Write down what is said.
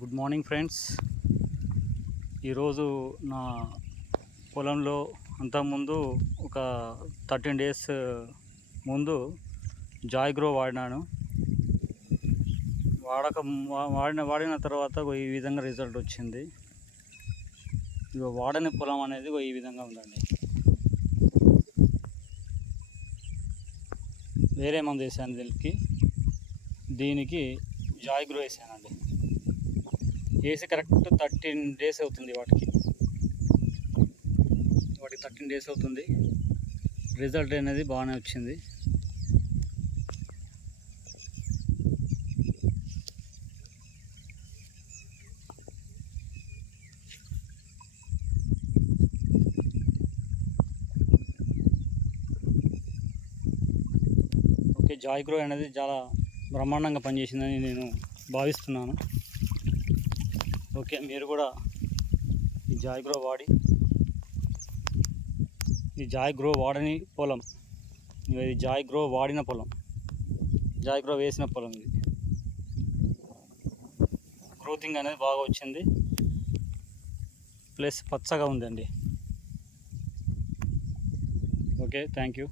Good morning friends. ఈరోజు నా పొలంలో అంతకుముందు ఒక థర్టీన్ డేస్ ముందు జాయ్ గ్రో వాడినాను. వాడక వాడిన వాడిన తర్వాత ఈ విధంగా రిజల్ట్ వచ్చింది. ఇక వాడని పొలం అనేది ఈ విధంగా ఉందండి. వేరే మందు వేసాను దీనికి. దీనికి జాయ్ గ్రో వేసానండి. వేసి కరెక్ట్ థర్టీన్ డేస్ అవుతుంది వాటికి. వాటికి థర్టీన్ డేస్ అవుతుంది. రిజల్ట్ అనేది బాగానే వచ్చింది. ఓకే జాయ్ గ్రో అనేది చాలా బ్రహ్మాండంగా పనిచేసిందని నేను భావిస్తున్నాను. ఓకే మీరు కూడా ఈ జాయ్ గ్రో వాడి. ఈ జాయ్ గ్రో వాడని పొలం. ఇది జాయ్ గ్రో వాడిన పొలం. జాయ్ గ్రో వేసిన పొలం ఇది. గ్రోతింగ్ అనేది బాగా వచ్చింది. ప్లస్ పచ్చగా ఉందండి. Okay thank you.